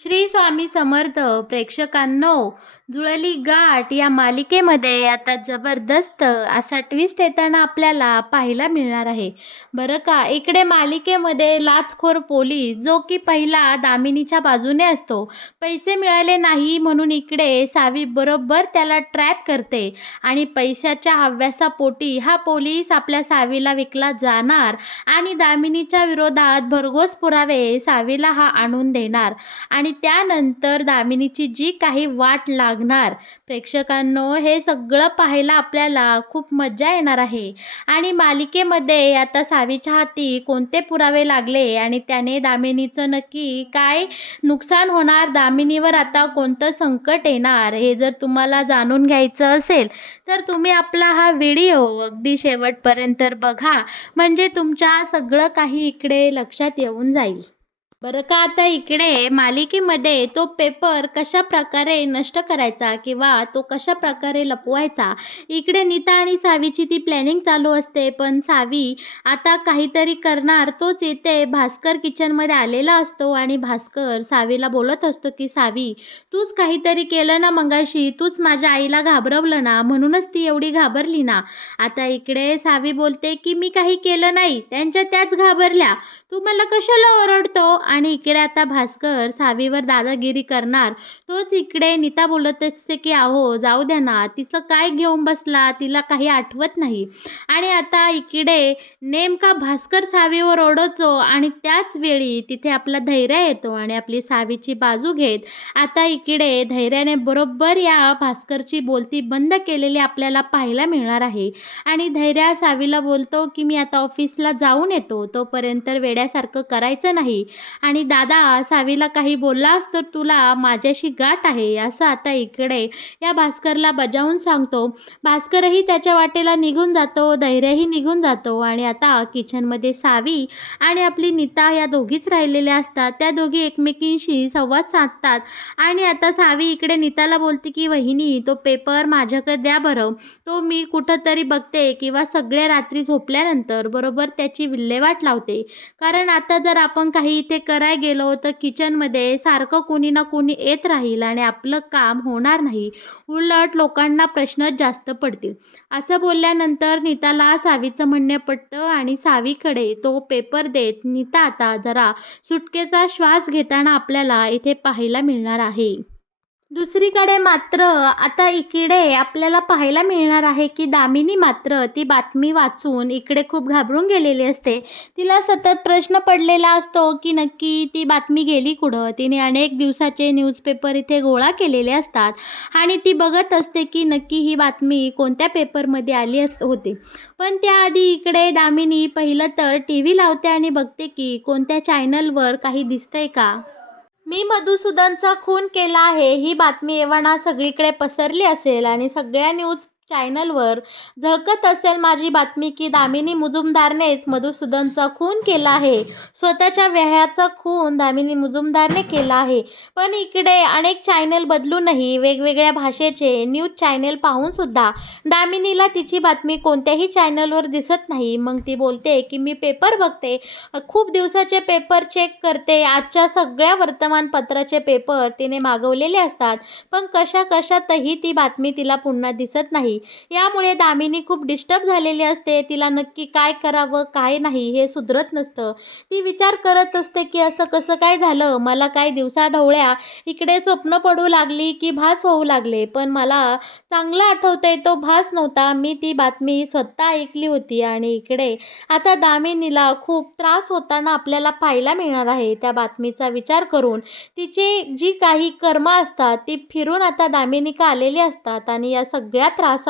श्री स्वामी समर्थ प्रेक्षकांनो, जुळली गाठ या मालिकेमध्ये आता जबरदस्त असा ट्विस्ट येताना आपल्याला पाहायला मिळणार आहे. बरं का, इकडे मालिकेमध्ये लाचखोर पोलीस जो की पहिला दामिनीच्या बाजूने असतो, पैसे मिळाले नाही म्हणून इकडे सावी बरोबर त्याला ट्रॅप करते आणि पैशाच्या हव्यासापोटी हा पोलीस आपल्या सावीला विकला जाणार आणि दामिनीच्या विरोधात भरघोस पुरावे सावीला हा आणून देणार आणि त्यानंतर दामिनीची जी काही वाट लागणार. प्रेक्षकांनो, हे सगळं पाहायला आपल्याला खूप मज्जा येणार आहे. आणि मालिकेमध्ये आता सावीच्या हाती कोणते पुरावे लागले आणि त्याने दामिनीचं नक्की काय नुकसान होणार, दामिनीवर आता कोणतं संकट येणार, हे जर तुम्हाला जाणून घ्यायचं असेल तर तुम्ही आपला हा व्हिडिओ अगदी शेवटपर्यंत बघा, म्हणजे तुमच्या सगळं काही इकडे लक्षात येऊन जाईल. बरं का, आता इकडे मालिकेमध्ये तो पेपर कशा प्रकारे नष्ट करायचा किंवा तो कशा प्रकारे लपवायचा, इकडे नीता आणि सावीची ती प्लॅनिंग चालू असते. पण सावी आता काहीतरी करणार, तोच येते भास्कर किचनमध्ये आलेला असतो आणि भास्कर सावीला बोलत असतो की सावी, तूच काहीतरी केलं ना मगाशी, तूच माझ्या आईला घाबरवलं ना, म्हणूनच ती एवढी घाबरली ना. आता इकडे सावी बोलते की मी काही केलं नाही, त्यांच्या त्याच घाबरल्या, तू मला कशाला ओरडतो. आणि इकडे आता भास्कर सावीवर दादागिरी करणार, तोच इकडे नीता बोलत असते की अहो जाऊ द्या ना, तिचं काय घेऊन बसला, तिला काही आठवत नाही. आणि आता इकडे नेमका भास्कर सावीवर ओढवतो आणि त्याच वेळी तिथे आपला धैर्य येतो आणि आपली सावीची बाजू घेत आता इकडे धैर्याने बरोबर या भास्करची बोलती बंद केलेली आपल्याला पाहायला मिळणार आहे. आणि धैर्या सावीला बोलतो की मी आता ऑफिसला जाऊन येतो, तोपर्यंत वेड्यासारखं करायचं नाही. आणि दादा सावीला काही बोललास तर तुला माझ्याशी गाठ आहे, असं आता इकडे या भास्करला बजावून सांगतो. भास्करही त्याच्या वाटेला निघून जातो, धैर्यही निघून जातो. आणि आता किचनमध्ये सावी आणि आपली नीता या दोघीच राहिलेल्या असतात. त्या दोघी एकमेकींशी संवाद साधतात. आणि आता सावी इकडे नीताला बोलते की वहिनी, तो पेपर माझ्याकडे द्या बरं, तो मी कुठंतरी बघते किंवा सगळ्या रात्री झोपल्यानंतर बरोबर त्याची विल्हेवाट लावते. कारण आता जर आपण काही इथे करायला गेलो तर किचनमध्ये सारखं कोणी ना कोणी येत राहील आणि आपलं काम होणार नाही, उलट लोकांना प्रश्नच जास्त पडतील. असं बोलल्यानंतर नीताला सावीचं म्हणणं पटतं आणि सावीकडे तो पेपर देत नीता आता जरा सुटकेचा श्वास घेताना आपल्याला इथे पाहायला मिळणार आहे. दुसरीकडे मात्र आता इकडे आपल्याला पाहायला मिळणार आहे की दामिनी मात्र ती बातमी वाचून इकडे खूप घाबरून गेलेली असते. तिला सतत प्रश्न पडलेला असतो की नक्की ती बातमी गेली कुठं. तिने अनेक दिवसाचे न्यूजपेपर इथे गोळा केलेले असतात आणि ती बघत असते की नक्की ही बातमी कोणत्या पेपरमध्ये आली होती. पण त्याआधी इकडे दामिनी पहिलं तर टी व्ही लावते आणि बघते की कोणत्या चॅनलवर काही दिसतंय का. मी मधुसूदनचा खून केला आहे ही बातमी एव्हाना सगळीकडे पसरली असेल आणि सगळ्या न्यूज चॅनलवर झळकत असेल माझी बातमी की दामिनी मुजुमदारनेच मधुसूदनचा खून केला आहे. स्वतःच्या व्याह्याचा खून दामिनी मुजुमदारने केला आहे. पण इकडे अनेक चॅनल बदलूनही वेगवेगळ्या भाषेचे न्यूज चॅनल पाहून सुद्धा दामिनीला तिची बातमी कोणत्याही चॅनलवर दिसत नाही. मग ती बोलते की मी पेपर बघते, खूप दिवसाचे पेपर चेक करते, आजच्या सगळ्या वर्तमानपत्राचे पेपर तिने मागवलेले असतात, पण कशा कशातही ती बातमी तिला पुन्हा दिसत नाही. यामुळे दामिनी खूप डिस्टर्ब झालेली असते. तिला नक्की काय करावं काय नाही हे सुधरत नसतं. ती विचार करत असते की असं कसं काय झालं, मला काय दिवसाढवळ्या इकडे स्वप्न पडू लागली की भास होऊ लागले, पण मला चांगलं आठवतंय तो भास नव्हता, मी ती बातमी स्वतः ऐकली होती. आणि इकडे आता दामिनीला खूप त्रास होताना आपल्याला पाहायला मिळणार आहे. त्या बातमीचा विचार करून तिचे जी काही कर्म असतात ती फिरून आता दामिनीका आलेली असतात आणि या सगळ्या त्रासामध्ये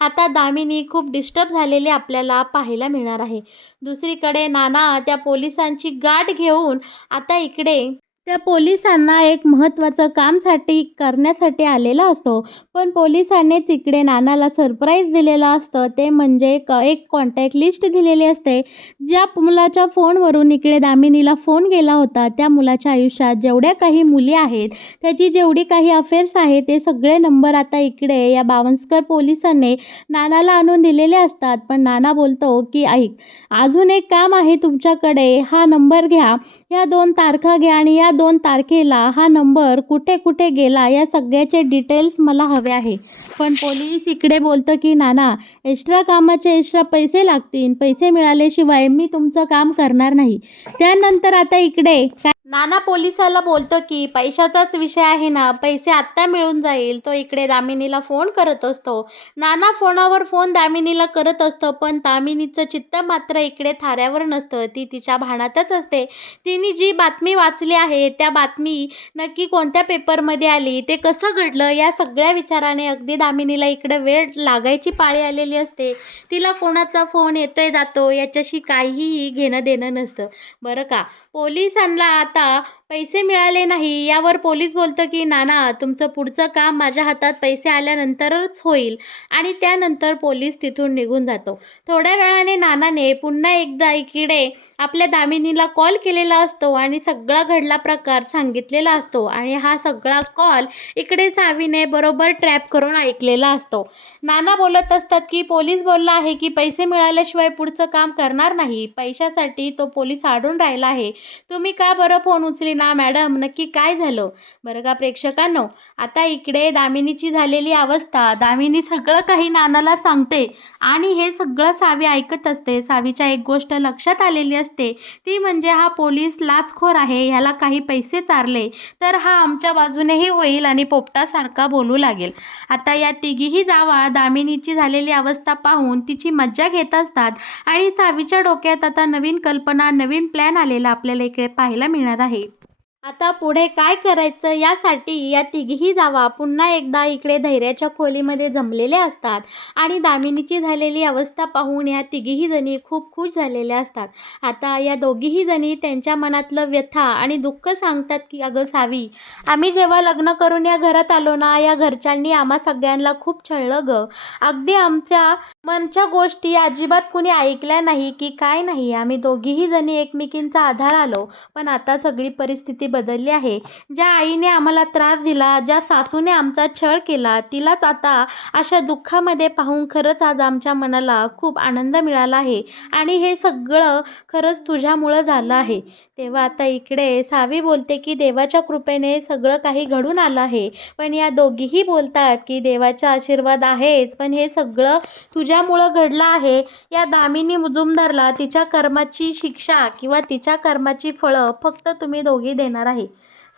आता दामिनी खूप डिस्टर्ब झालेली आपल्याला पाहायला मिळणार आहे. दुसरीकडे नाना त्या पोलिसांची गाठ घेऊन आता इकडे त्या पोलिसांना एक महत्त्वाचं कामसाठी करण्यासाठी आलेला असतो. पण पोलिसांनीच इकडे नानाला सरप्राईज दिलेलं असतं. ते म्हणजे एक कॉन्टॅक्ट लिस्ट दिलेली असते. ज्या मुलाच्या फोनवरून इकडे दामिनीला फोन गेला होता, त्या मुलाच्या आयुष्यात जेवढ्या काही मुली आहेत, त्याची जेवढी काही अफेअर्स आहेत, ते सगळे नंबर आता इकडे या बावस्कर पोलिसांनी नानाला आणून दिलेले असतात. पण नाना बोलतो की ऐक, अजून एक काम आहे तुमच्याकडे, हा नंबर घ्या, या 2 तारखा घ्या आणि या 2 तारखेला हा नंबर कुठे कुठे गेला या सगळ्याचे डिटेल्स मला हवे आहे. पण पोलीस इकडे बोलतं की नाना, एक्स्ट्रा कामाचे एक्स्ट्रा पैसे लागतील, पैसे मिळाल्याशिवाय मी तुमचं काम करणार नाही. त्यानंतर आता इकडे नाना पोलिसाला बोलतो की पैशाचाच विषय आहे ना, पैसे आत्ता मिळून जाईल. तो इकडे दामिनीला फोन करत असतो. नाना फोनावर फोन दामिनीला करत असतो, पण दामिनीचं चित्त मात्र इकडे थाऱ्यावर नसतं. ती तिच्या भानातच असते. तिने जी बातमी वाचली आहे त्या बातमी नक्की कोणत्या पेपरमध्ये आली, ते कसं घडलं, या सगळ्या विचाराने अगदी दामिनीला इकडे वेळ लागायची पाळी आलेली असते. तिला कोणाचा फोन येतोय जातो याच्याशी काहीही घेणं देणं नसतं. बरं का, पोलिसांना आता पैसे मिळाले नाही यावर पोलीस बोलतो की नाना, तुमचं पुढचं काम माझ्या हातात पैसे आल्यानंतरच होईल. आणि त्यानंतर पोलीस तिथून निघून जातो. थोड्या वेळाने नानाने पुन्हा एकदा इकडे आपल्या दामिनीला कॉल केलेला असतो आणि सगळा घडला प्रकार सांगितलेला असतो. आणि हा सगळा कॉल इकडे सावीने बरोबर ट्रॅप करून ऐकलेला असतो. नाना बोलत असतात की पोलीस बोलला आहे की पैसे मिळाल्याशिवाय पुढचं काम करणार नाही. पैशासाठी तो पोलीस अडून राहिला आहे. तुम्ही का बरं फोन उचली ना मॅडम, नक्की काय झालं? बरं का प्रेक्षकांनो, आता इकडे दामिनीची झालेली अवस्था, दामिनी सगळं काही नानाला सांगते आणि हे सगळं सावी ऐकत असते. सावीच्या एक गोष्ट लक्षात आलेली असते, ती म्हणजे हा पोलीस लाचखोर आहे, ह्याला काही पैसे चारले तर हा आमच्या बाजूनेही होईल आणि पोपटासारखा बोलू लागेल. आता या तिघीही जावा दामिनीची झालेली अवस्था पाहून तिची मज्जा घेत असतात आणि सावीच्या डोक्यात आता नवीन कल्पना, नवीन प्लॅन आलेला आपल्याला इकडे पाहायला मिळणार आहे. आता पुढे काय करायचं यासाठी या तिघीही जावा पुन्हा एकदा इकडे धैर्याच्या खोलीमध्ये जमलेल्या असतात आणि दामिनीची झालेली अवस्था पाहून या तिघीही जणी खूप खुश झालेल्या असतात. आता या दोघीही जणी त्यांच्या मनातलं व्यथा आणि दुःख सांगतात की अगं सावी, आम्ही जेव्हा लग्न करून या घरात आलो ना, या घरच्यांनी आम्हा सगळ्यांना खूप छळलं गं. अगदी आमच्या मनच्या गोष्टी अजिबात कुणी ऐकल्या नाही की काय नाही. आम्ही दोघीही जणी एकमेकींचा आधार आलो. पण आता सगळी परिस्थिती बदलली आहे. ज्या आईने आम्हाला त्रास दिला, ज्या सासूने आमचा छळ केला, तिलाच आता अशा दुःखामध्ये पाहून खरंच आज आमच्या मनाला खूप आनंद मिळाला आहे आणि हे सगळं खरंच तुझ्यामुळं झालं आहे. तेव्हा आता इकडे सावी बोलते की देवाच्या कृपेने सगळं काही घडून आलं आहे. पण या दोघीही बोलतात की देवाचा आशीर्वाद आहेच, पण हे सगळं तुझ्यामुळं घडलं आहे. या दामिनी मुजुमदारला तिच्या कर्माची शिक्षा किंवा तिच्या कर्माची फळं फक्त तुम्ही दोघी देणार आहे.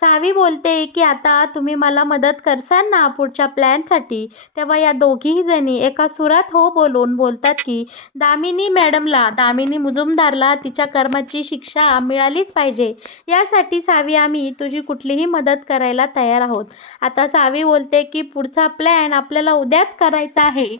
सावी बोलते की आता तुम्ही मला मदत करसाल ना पुढच्या प्लॅनसाठी. तेव्हा या दोघीही जणी एका सुरात हो बोलून बोलतात की दामिनी मॅडमला, दामिनी मुजुमदारला तिच्या कर्माची शिक्षा मिळालीच पाहिजे. यासाठी सावी, आम्ही तुझी कुठलीही मदत करायला तयार आहोत. आता सावी बोलते की पुढचा प्लॅन आपल्याला उद्याच करायचा आहे,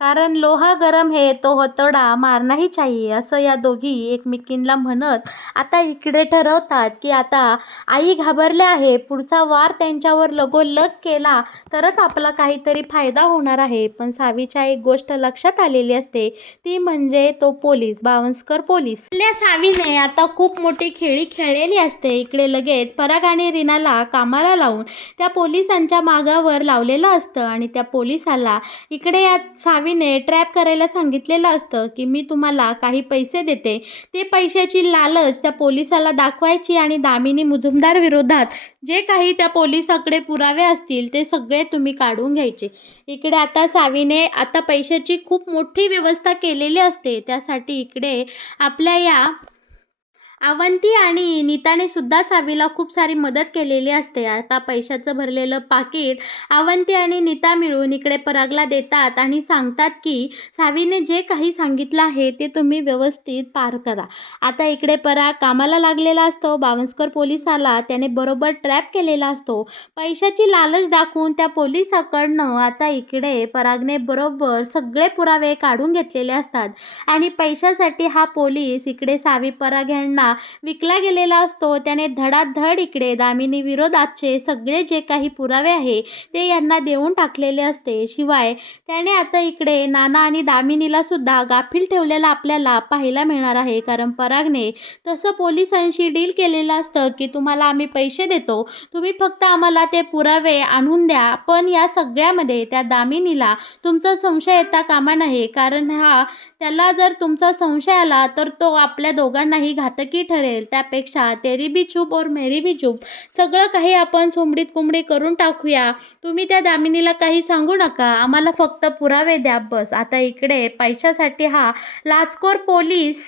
कारण लोहा गरम है तो हथौड़ा मारना ही चाहिए, असं या दोघी एकमेकींना म्हणत आता इकडे ठरवतात की आता आई घाबरल्या आहे. पुढचा वार त्यांच्यावर लगोलग केला तरच आपला काहीतरी फायदा होणार आहे. पण सावीच्या एक गोष्ट लक्षात आलेली असते, ती म्हणजे तो पोलीस, बावस्कर पोलीस. आपल्या सावीने आता खूप मोठी खेळी खेळलेली असते. इकडे लगेच पराग आणि रीनाला कामाला लावून त्या पोलिसांच्या मागावर लावलेलं असतं आणि त्या पोलिसाला इकडे या सावीने ट्रॅप करायला सांगितलेलं असतं की मी तुम्हाला काही पैसे देते. ते पैशाची लालच त्या पोलिसाला दाखवायची आणि दामिनी मुजुमदार विरोधात जे काही त्या पोलिसाकडे पुरावे असतील ते सगळे तुम्ही काढून घ्यायचे. इकडे आता सावीने आता पैशाची खूप मोठी व्यवस्था केलेली असते. त्यासाठी इकडे आपल्या या अवंती आणि नीताने सुद्धा सावीला खूप सारी मदत केलेली असते. आता पैशाचं भरलेलं पाकिट अवंती आणि नीता मिळून इकडे परागला देतात आणि सांगतात की सावीने जे काही सांगितलं आहे ते तुम्ही व्यवस्थित पार करा. आता इकडे पराग कामाला लागलेला असतो. बावस्कर पोलिसाला त्याने बरोबर ट्रॅप केलेला असतो. पैशाची लालच दाखवून त्या पोलिसाकडनं आता इकडे परागने बरोबर सगळे पुरावे काढून घेतलेले असतात आणि पैशासाठी हा पोलीस इकडे सावी पराग यांना विकला गेलेला असतो. त्याने धडाधड इकडे दामिनी विरोधातचे सगळे जे काही पुरावे आहे ते यांना देऊन टाकलेले असते. शिवाय त्याने आता इकडे नाना आणि दामिनीला सुद्धा गाफील ठेवलेला आपल्याला पाहायला मिळणार आहे, कारण परागने तसं पोलिसांशी डील केलेलं असतं की तुम्हाला आम्ही पैसे देतो, तुम्ही फक्त आम्हाला ते पुरावे आणून द्या. पण या सगळ्यामध्ये त्या दामिनीला तुमचा संशय येता कामा नये, कारण त्याला जर तुमचा संशय आला तर तो आपल्या दोघांनाही घातकी नक्की ठरेल. त्यापेक्षा तेरी भी चूप और मेरी भी चूप सगळं काही आपण सोंबडीत कोंबडी करून टाकूया. तुम्ही त्या दामिनीला काही सांगू नका. आम्हाला फक्त पुरावे द्या बस. आता इकडे पैशासाठी हा लाचखोर पोलीस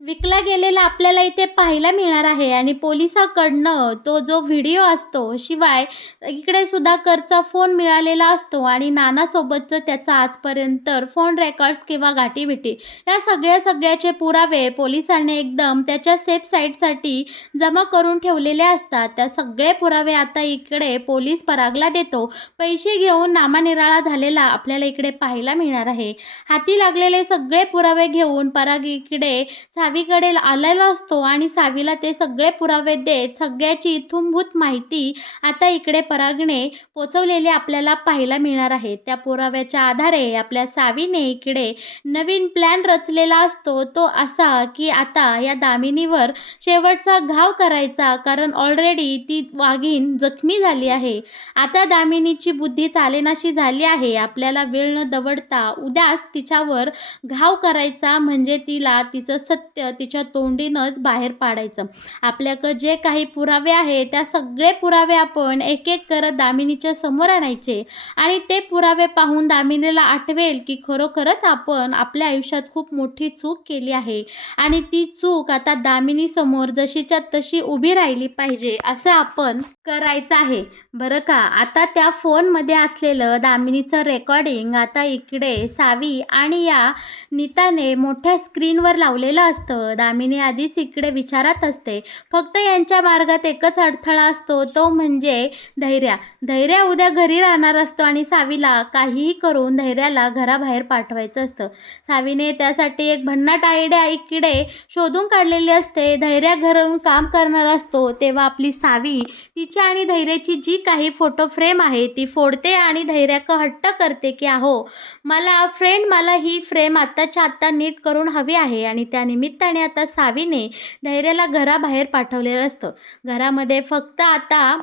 विकला गेलेला आपल्याला इथे पाहायला मिळणार आहे आणि पोलिसाकडनं तो जो व्हिडिओ असतो, शिवाय इकडे सुधाकरचा फोन मिळालेला असतो आणि नानासोबतचं त्याचा आजपर्यंत फोन रेकॉर्ड्स किंवा गाठीभेटी या सगळ्याचे पुरावे पोलिसांनी एकदम त्याच्या सेफ साईडसाठी जमा करून ठेवलेले असतात. त्या सगळे पुरावे आता इकडे पोलीस परागला देतो. पैसे घेऊन नामानिराळा झालेला आपल्याला इकडे पाहायला मिळणार आहे. हाती लागलेले सगळे पुरावे घेऊन पराग इकडे सावीकडे आलेला असतो आणि सावीला ते सगळे पुरावे देत सगळ्याची इत्थंभूत माहिती आता इकडे परागने पोचवलेली आपल्याला पाहायला मिळणार आहे. त्या पुराव्याच्या आधारे आपल्या सावीने इकडे नवीन प्लॅन रचलेला असतो, तो असा की आता या दामिनीवर शेवटचा घाव करायचा, कारण ऑलरेडी ती वाघीण जखमी झाली आहे. आता दामिनीची बुद्धी चालेनाशी झाली आहे. आपल्याला वेळ न दवडता उद्याच तिच्यावर घाव करायचा, म्हणजे तिला तिचं सत्य तिच्या तोंडीनंच बाहेर पाडायचं. आपल्याकडे जे काही पुरावे आहेत त्या सगळे पुरावे आपण एक एक करत दामिनीच्या समोर आणायचे आणि ते पुरावे पाहून दामिनीला आठवेल की खरोखरच आपण आपल्या आयुष्यात खूप मोठी चूक केली आहे आणि ती चूक आता दामिनीसमोर जशीच्या तशी उभी राहिली पाहिजे असं आपण करायचं आहे. बरं का, आता त्या फोनमध्ये असलेलं दामिनीचं रेकॉर्डिंग आता इकडे सावी आणि या नीताने मोठ्या स्क्रीनवर लावलेलं असतं. दामिनी आधीच इकडे विचारात असते. फक्त यांच्या मार्गात एकच अडथळा असतो, तो म्हणजे धैर्य उद्या घरी राहणार असतो आणि सावीला काहीही करून धैर्याला घराबाहेर पाठवायचं असतं. सावीने त्यासाठी एक भन्नाट आयडिया इकडे शोधून काढलेली असते. धैर्य घरून काम करणार असतो तेव्हा आपली सावी तिची आणि धैर्याची जी काही फोटो फ्रेम आहे ती फोडते आणि धैर्याक हट्ट करते की मला ही फ्रेम आत्ताच्या आत्ता नीट करून हवी आहे आणि त्या निमित्ताने आता सावीने धैर्याला घराबाहेर पाठवलेलं असतं. घरामध्ये फक्त आता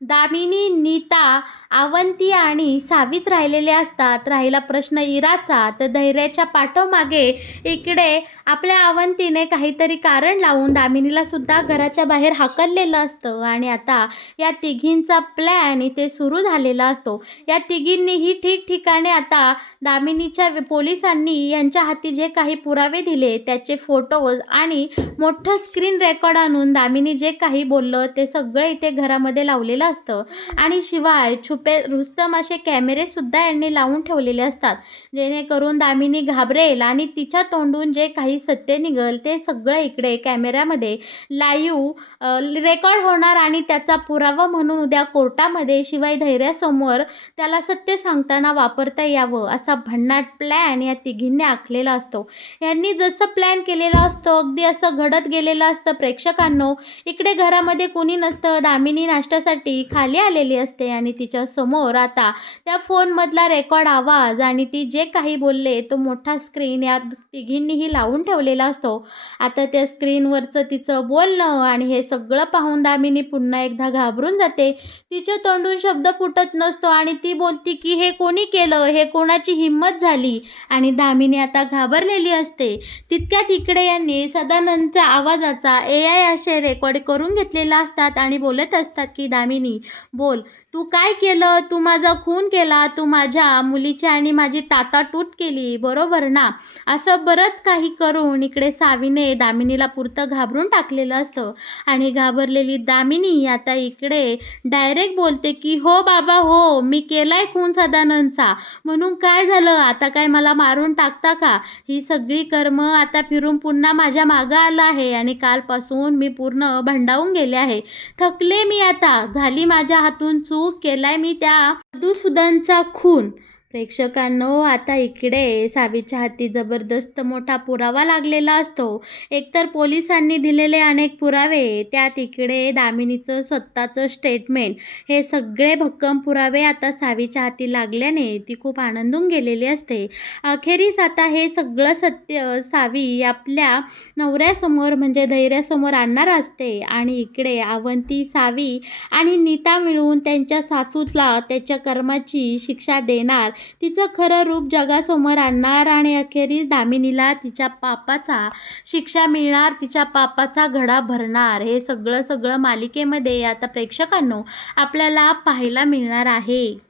दामिनी, नीता, अवंती आणि सावीच राहिलेले असतात. राहिला प्रश्न इराचा, तर धैर्याच्या पाठोमागे इकडे आपल्या अवंतीने काहीतरी कारण लावून दामिनीला सुद्धा घराच्या बाहेर हाकललेलं असतं आणि आता या तिघींचा प्लॅन इथे सुरू झालेला असतो. या तिघींनीही ठिकठिकाणी आता दामिनीच्या पोलिसांनी यांच्या हाती जे काही पुरावे दिले त्याचे फोटोज आणि मोठं स्क्रीन रेकॉर्ड आणून दामिनी जे काही बोललं ते सगळं इथे घरामध्ये लावलेलं असतं आणि शिवाय छुपे रुस्तम असे कॅमेरे सुद्धा यांनी लावून ठेवलेले असतात, जेणेकरून दामिनी घाबरेल आणि तिच्या तोंडून जे काही सत्य निघेल ते सगळं इकडे कॅमेऱ्यामध्ये लाईव्ह रेकॉर्ड होणार आणि त्याचा पुरावा म्हणून उद्या कोर्टामध्ये शिवाय धैर्यासमोर त्याला सत्य सांगताना वापरता यावं असा भन्नाट प्लॅन या तिघींनी आखलेला असतो. यांनी जसं प्लॅन केलेला असतो अगदी असं घडत गेलेलं असतं. प्रेक्षकांनो, इकडे घरामध्ये कोणी नसतं. दामिनी नाश्त्यासाठी खाली आलेली असते आणि तिच्या समोर आता त्या फोनमधला रेकॉर्ड आवाज आणि ती जे काही बोलले तो मोठा स्क्रीन या तिघींनीही लावून ठेवलेला असतो. आता त्या स्क्रीनवरचं तिचं बोलणं आणि हे सगळं पाहून दामिनी पुन्हा एकदा घाबरून जाते. तिच्या तोंडून शब्द फुटत नसतो आणि ती बोलती की हे कोणी केलं, हे कोणाची हिंमत झाली, आणि दामिनी आता घाबरलेली असते. तितक्यात इकडे यांनी सदानंदच्या आवाजाचा AI असे रेकॉर्ड करून घेतलेला असतात आणि बोलत असतात की दामिनी बोल, तू काय केलं? तू माझा खून केला, तू माझ्या मुलीची आणि माझी ताटातूट केली, बरोबर ना? असं बरंच काही करून इकडे सावीने दामिनीला पुरतं घाबरून टाकलेलं असतं आणि घाबरलेली दामिनी आता इकडे डायरेक्ट बोलते की हो बाबा हो, मी केलाय खून सदानंदचा, म्हणून काय झालं? आता काय मला मारून टाकता का? ही सगळी कर्म आता फिरून पुन्हा माझ्या मागं आलं आहे आणि कालपासून मी पूर्ण भंडावून गेले आहे. थकले मी आता, झाली माझ्या हातून चूक, केलाय मी त्या मधुसूदनचा खून. प्रेक्षकांनो, आता इकडे सावीच्या हाती जबरदस्त मोठा पुरावा लागलेला असतो. एकतर पोलिसांनी दिलेले अनेक पुरावे, त्यात इकडे दामिनीचं स्वतःचं स्टेटमेंट, हे सगळे भक्कम पुरावे आता सावीच्या हाती लागल्याने ती खूप आनंदून गेलेली असते. अखेरीस आता हे सगळं सत्य सावी आपल्या नवऱ्यासमोर म्हणजे धैर्यासमोर आणणार असते आणि इकडे अवंती, सावी आणि नीता मिळून त्यांच्या सासूला त्याच्या कर्माची शिक्षा देणार तिचं खरं रूप जगासमोर आणणार आणि अखेरीस दामिनीला तिच्या पापाचा शिक्षा मिळणार, तिच्या पापाचा घडा भरणार. हे सगळं मालिकेमध्ये आता प्रेक्षकांनो आपल्याला पाहायला मिळणार आहे.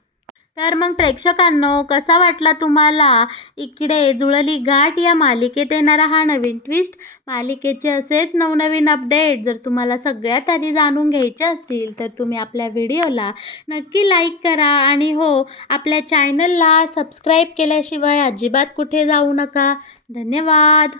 तर मग प्रेक्षकांनो कसा वाटला तुम्हाला इकडे जुळली गाठ या मालिकेत येणारा हा नवीन ट्विस्ट? मालिकेचे असेच नवनवीन अपडेट जर तुम्हाला सगळ्यात आधी जाणून घ्यायचे असतील तर तुम्ही आपल्या व्हिडिओला नक्की लाईक करा आणि हो, आपल्या चॅनलला सबस्क्राईब केल्याशिवाय अजिबात कुठे जाऊ नका. धन्यवाद.